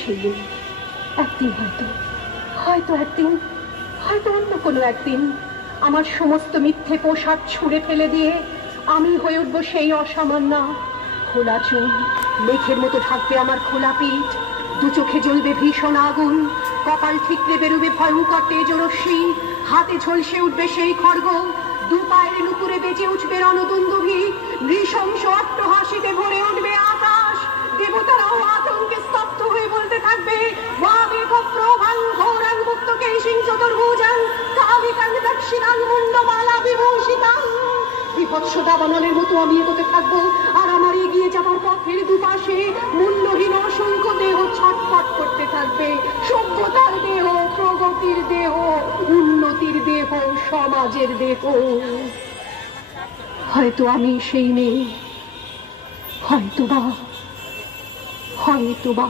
সেই দিন, একদিন হয়তো, হয়তো একদিন, হয়তো অন্য কোনো একদিন আমার সমস্ত মিথ্যে পোশাক ছুঁড়ে ফেলে দিয়ে আমি হয়ে উঠবো সেই অসামান্য। খোলা চুল, মেঘের মতো থাকবে আমার খোলা পিঠ, দু চোখে জ্বলবে ভীষণ আগুন, কপাল ঠিকরে বেরোবে ভয়ঙ্কর তেজরশ্মি, হাতে ঝলসে উঠবে সেই খড়গ, দু পায়ের নুপুরে বেজে উঠবে রণদুন্দুভি, নৃশংস অট্টহাসিতে ভরে উঠবে আকাশ। দেবতারাও আতঙ্কে স্তব্ধ হয়ে বলতে থাকবে, বিভৎস দাবানলের মতো আমি এগোতে থাকবো, আর আমার এগিয়ে যাবার পথের দুপাশে মূল্যহীন অসংখ্য দেহ ছটফট করতে থাকবে। সভ্যতার দেহ, প্রগতির দেহ, উন্নতির দেহ, সমাজের দেহ। হয়তো আমি সেই মেয়ে, হয়তোবা, হয়তোবা।